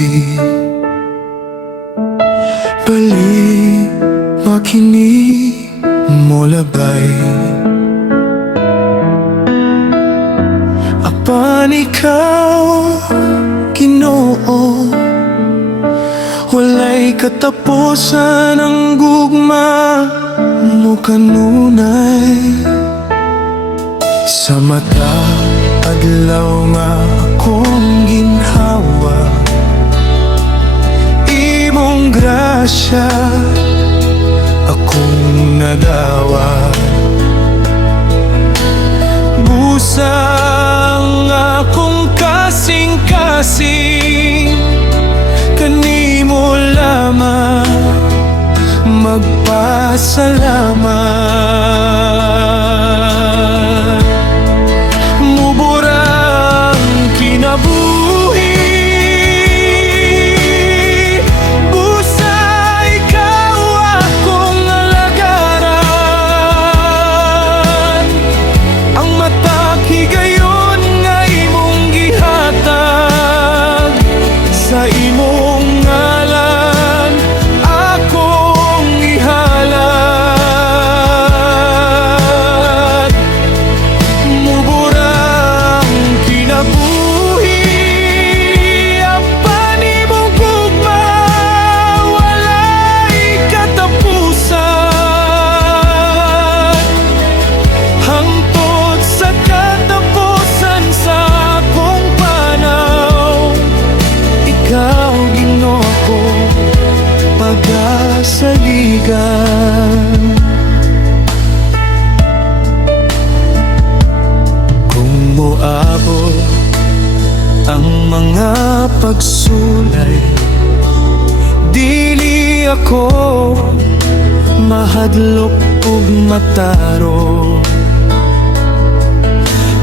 buhi bali makini mo labay. Apan ikaw, Ginoo, walay katapusan ang gugma mo kanunay. Sa mata adlaw nga akong ginhawa, imong grasya akong nadawa. Busang akong kasing-kasing, kanimo lamang magpasalamat. Muburang kinabuhi, busa ikaw akong alagaran. Ang matag higayon nga imong gihatag, sa imong ngalan akong ihalad. Muburang kinabuhi, apan imong gugma walay katapusan. Hangtod sa katapusan sa akong panaw, ikaw Ginoo ko pag-asaligan. Kung moabot ang mga pagsulay, dili ako mahadlok ug mataro.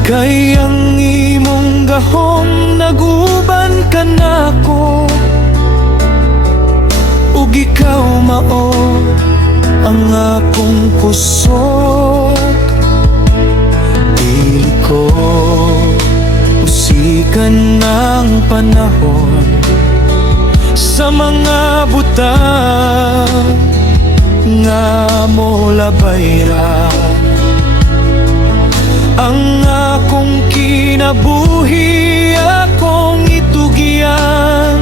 Kay ang imong gahom naguban ka nako, ug ikaw mao ang akong kusog. Dili ko usikan ng panahon sa mga butang nga mo labayra. Ang akong kinabuhi akong itugyan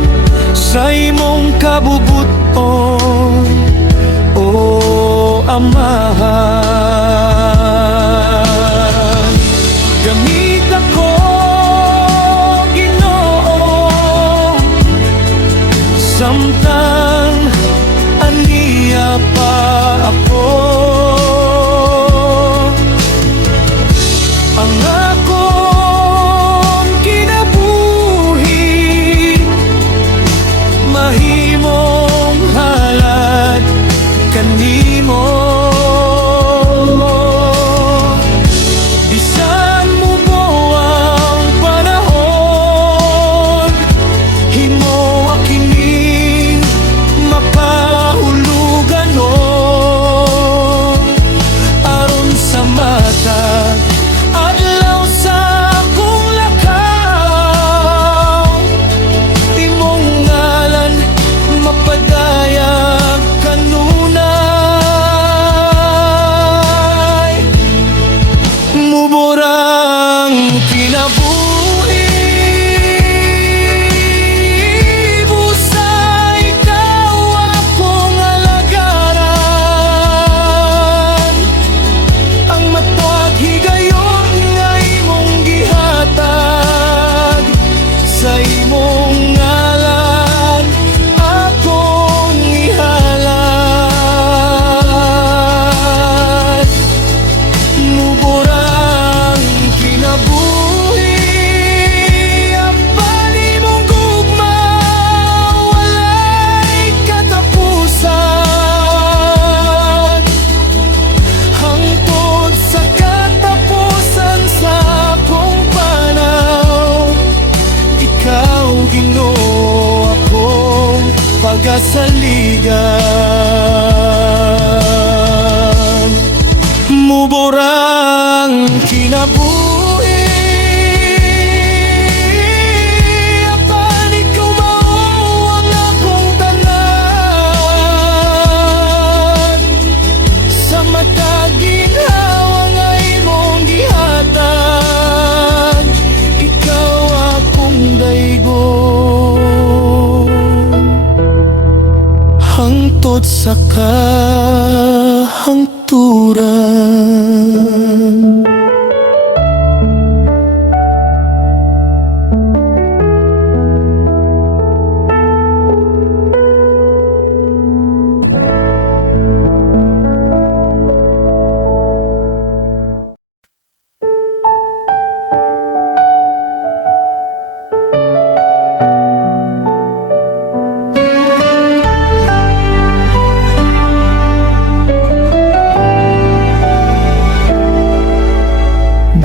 sa imong kabubuton, o Amahan. Gamit ako, Ginoo, samtang aniya pa ako. Ang akong kinabuhi mahimong halad kanimo. sa kahangturan.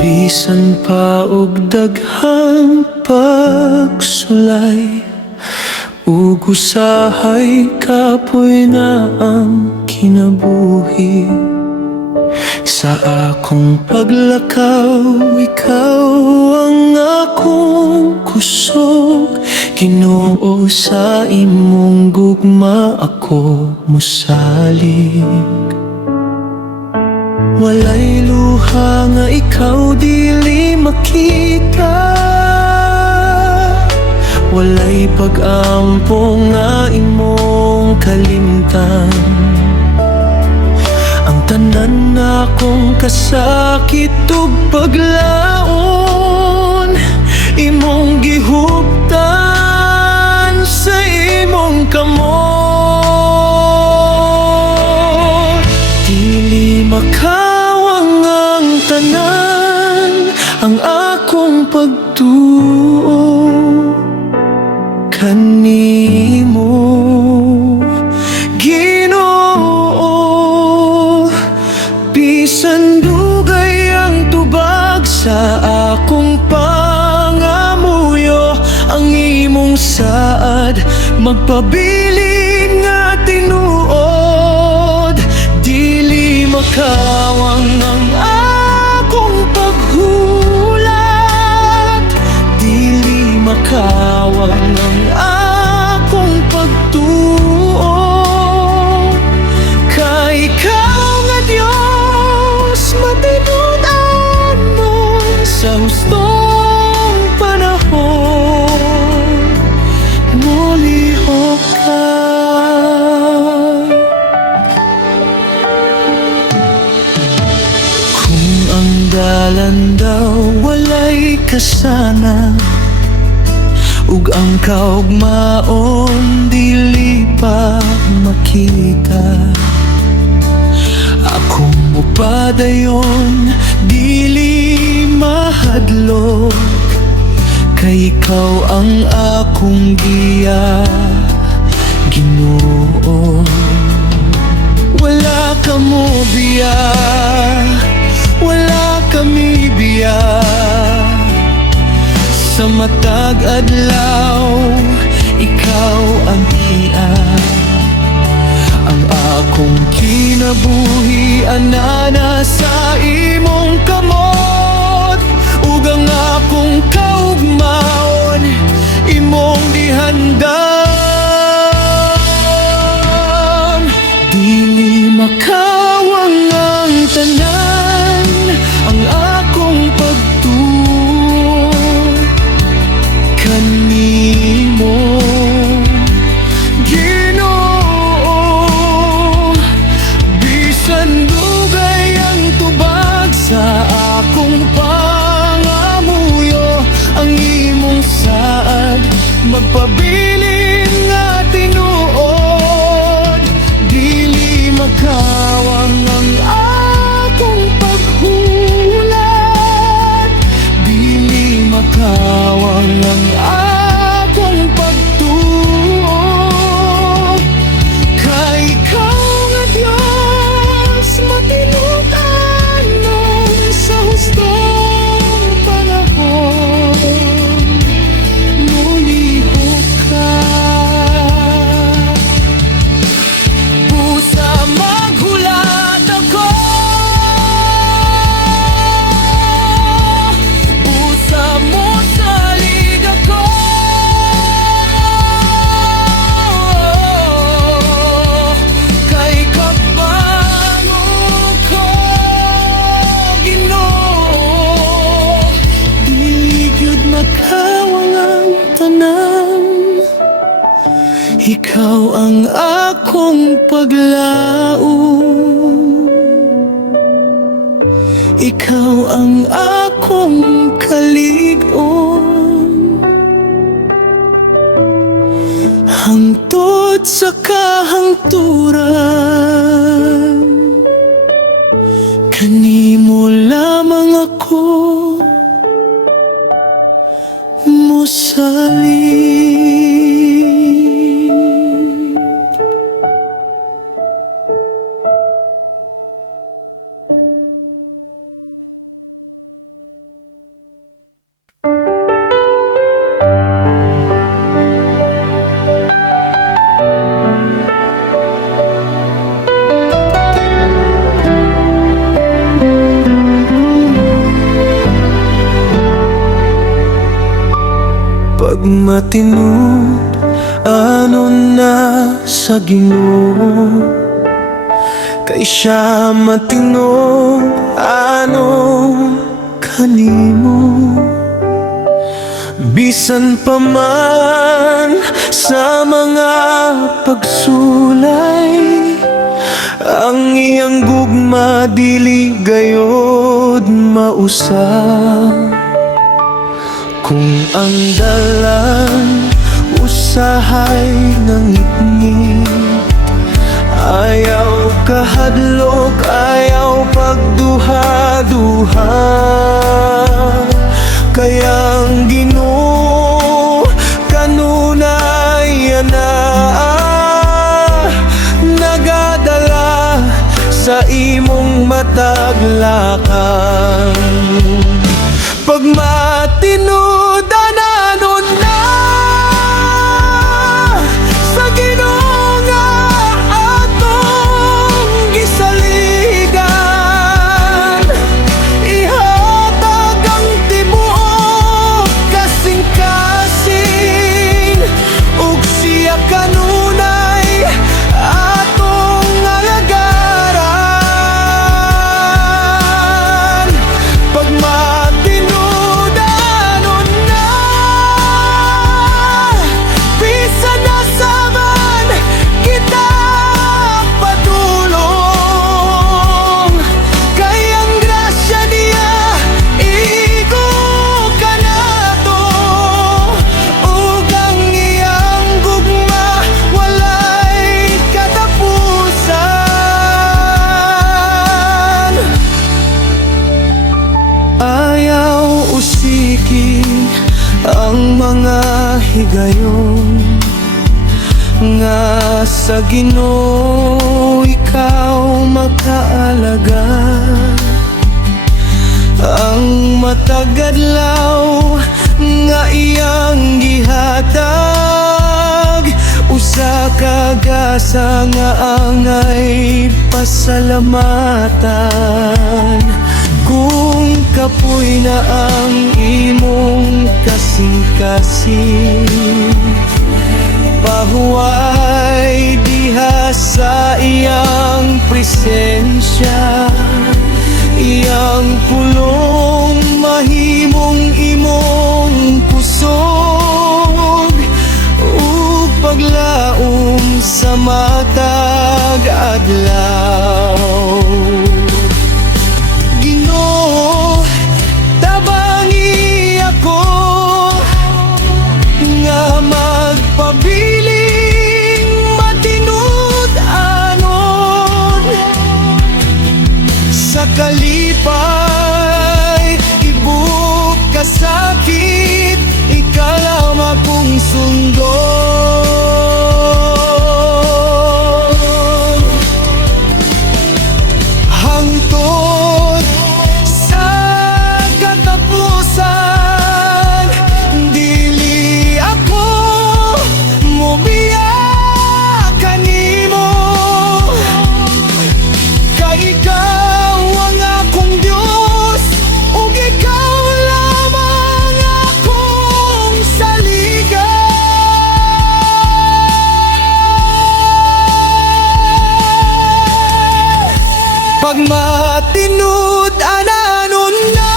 Bisan pa og daghang pagsulay, ug usahay kapoy na ang kinabuhi. Sa akong paglakaw, ikaw ang akong kusog. Ginoo, sa imong gugma ako mosalig. Walay luha nga ikaw dili makita, walay pag-ampo nga imong kalimtan. Ang tanan na akong kasakit ug paglaon, imong gihuptan sa imong kamot. Dili makawang ang tanan, ang akong pagtuo kanimo, Ginoo. Bisan dugay ang tubag sa akong pangamuyo, ang imong saad magpabilin nga tinuod. Dili makawang ang akong paghulat, dili makawang ang akong pagtuo. Kay ikaw nga Dios, matinud-an mo sa hustong panahon, molihok ka. Kung ang dalan daw walay kasana, ug ang kaugmaon dili pa makita, akong mupadayon dili mahadlok. Kay ikaw ang akong giya, Ginoo. Wala ka mo biya, wala kami biya. Sa matag adlaw, ikaw ang iya. Ang akong kinabuhi anana sa imong kamot, ug ang akong kaugmaon imong dihandam. Dili makawang ang tanan, ang akong pagtuo kanimo, Ginoo. Bisan dugay ang tubag sa akong pangamuyo, ang imong saad magpabilin nga tinuod. Dili makawang ang akong paghulat, dili makawang ang akong pagtuo. Kay ikaw nga Dios, matinud-an mo sa hustong panahon, molihok ka. Busa maghulat ako, busa mo salig ako. Kay kapangog ko, Ginoo. Di gyud makawang ang tanan, ikaw ang akong paglaom, ikaw ang akong kalig-on. Hangtod sa kahangturan, kanimo lamang ako mosalig. Pag matinod, ano na sa Ginoo, kay siya matino, ano kanimo. Bisan pa man sa mga pagsulay, ang iyang gugma dili gayod mausap. Kung ang dalan usahay ng ngit-ngit, ayaw kahadlok, ayaw pagduha-duha. Kayang Ginoo kanunay na nagadala sa imong matag lakang. Pag matinod ananon na sa Ginoo nga atong gisaligan, ihatag ang tibuok kasing-kasing, ug siya kanunay atong alagaran. Pag ang mga higayon nga sa Ginoo ikaw makaalaga. Ang matagadlaw nga iyang gihatag, usa ka gasa nga angay pasalamatan. Kung kapoy na ang imong kasing-kasing, pahuway diha sa iyang presensya. Iyang pulong mahimong imong kusog, ug paglaom sa matag adlaw. Tabangi ako nga magpabiling matinud anon sa kalipay, ibuk kasakit, ikaw akong sundon. Hangtod dili ako mubiya kanimo, kay ikaw ang akong Diyos, ug ikaw lamang akong saligan. Pag matinud ananon na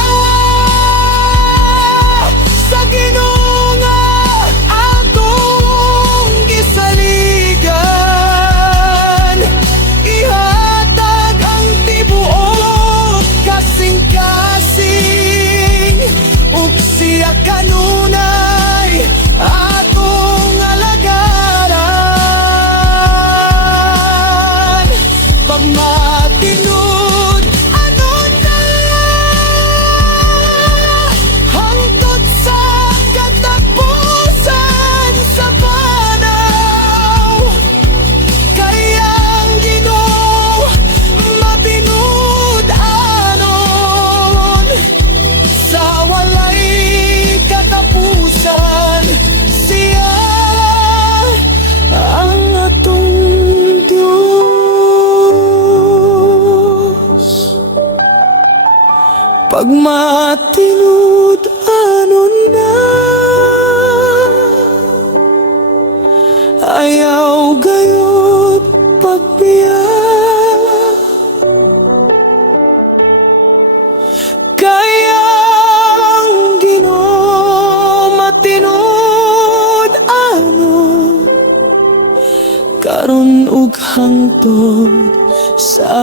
pag matinud ano na, ayaw gayud pagbiyak. Kaya ang Ginoo matinud ano, karon ug hangtod sa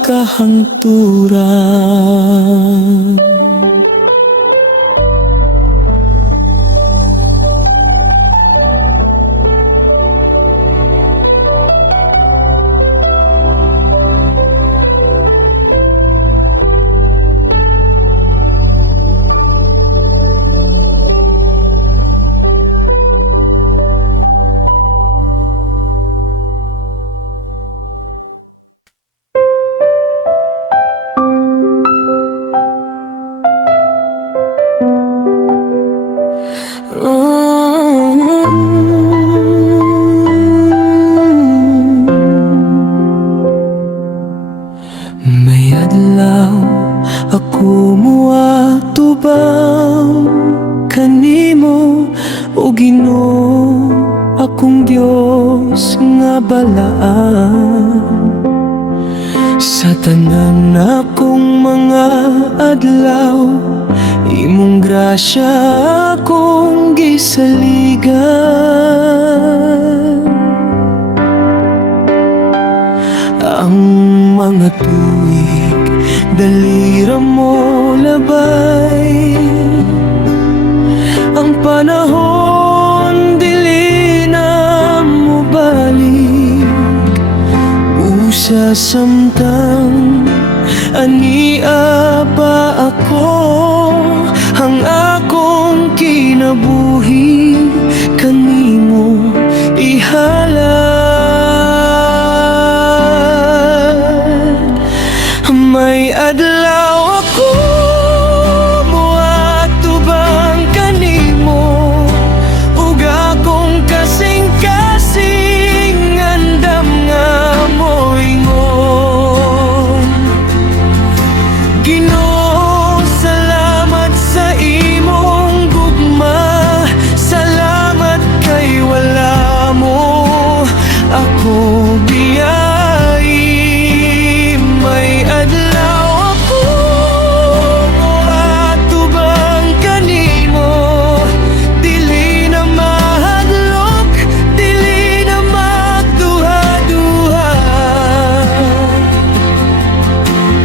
kahangturan. May adlaw ako muatubang kanimo, o Ginoo akong Dios nga balaan. Sa tanan akong mga adlaw, imong grasya akong gisaligan. Ang mga tuig dalira mo labay, ang panahon dili na mo balik. Usa samtang ania pa ako, ang akong kinabuhi kanimo ihalad. May adlaw ako muatubang kanimo, ug akong kasing-kasing andam nga moingon. Ginoo, salamat sa imong gugma, salamat kay wala mo ako biyahe. May adlaw ako muatubang kanimo, dili na mahadlok, dili na magduha-duha.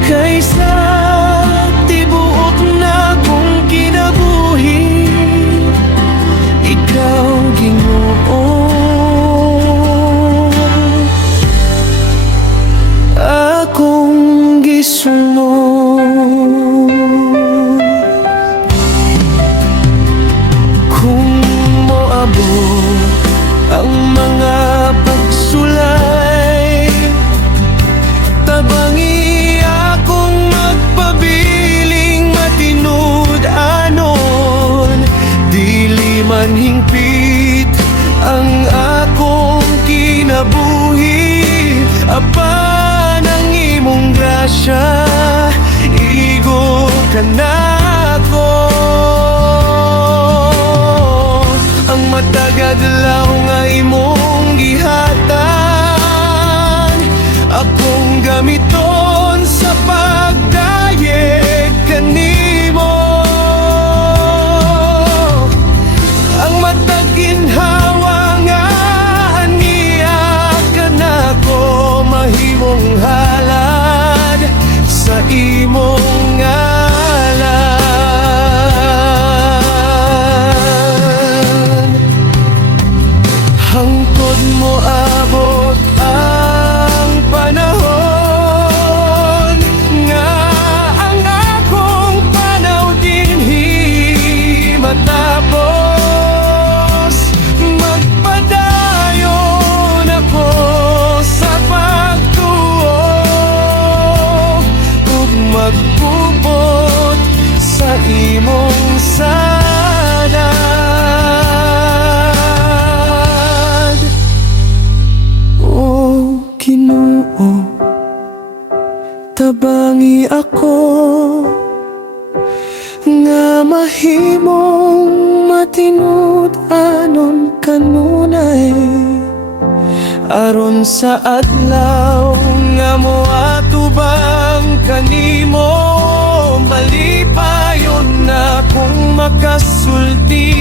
Kaysa tibuok na kong kinabuhi, ikaw Ginoo akong gisunod. Kung moabot ang mga pagsulay, tabangi akong magpabiling matinud anon, dili man hingpit ang akong kinabuhi. Apan ang imong grasya, igo ka na ako. Ang matag adlaw nga imong gihatag, akong gamiton sa pagdayeg kanimo. Ang matag ginhawa nga aniya ka nako, mahimong halad sa imong ngalan. Hangtod mo abot ang panahon nga ang akong panaw dinhi matapos. Magpadayon ako sa pagtuo ug magpupot sa imong sanad. O Ginoo, tabangi ako nga mahimong matinud anon kanunay, aron sa adlaw nga moatubang kanimo, malipayon na kung makasulti.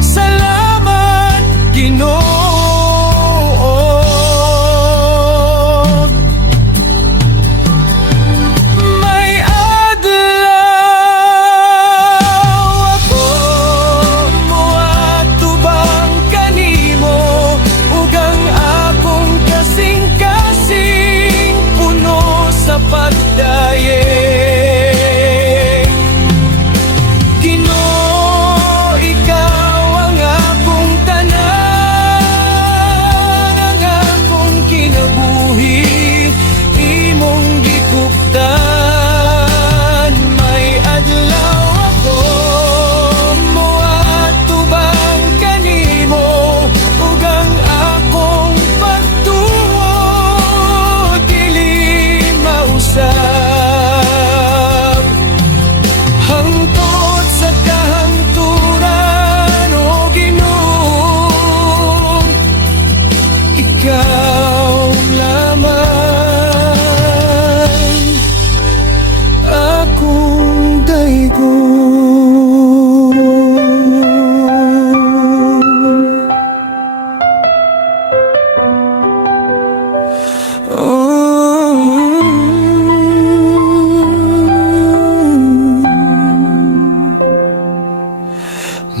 Salamat Ginoo.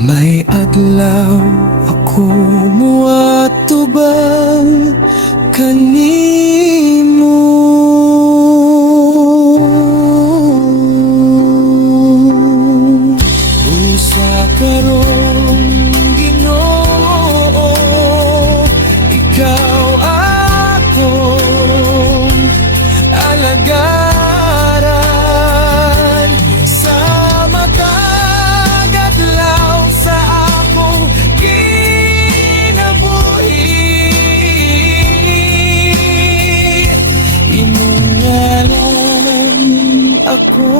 May adlaw ako moatubang kanimo, usa karon Ginoo, ikaw atong alagaran sa matagadlaw sa akong kinabuhi. Inungalan ako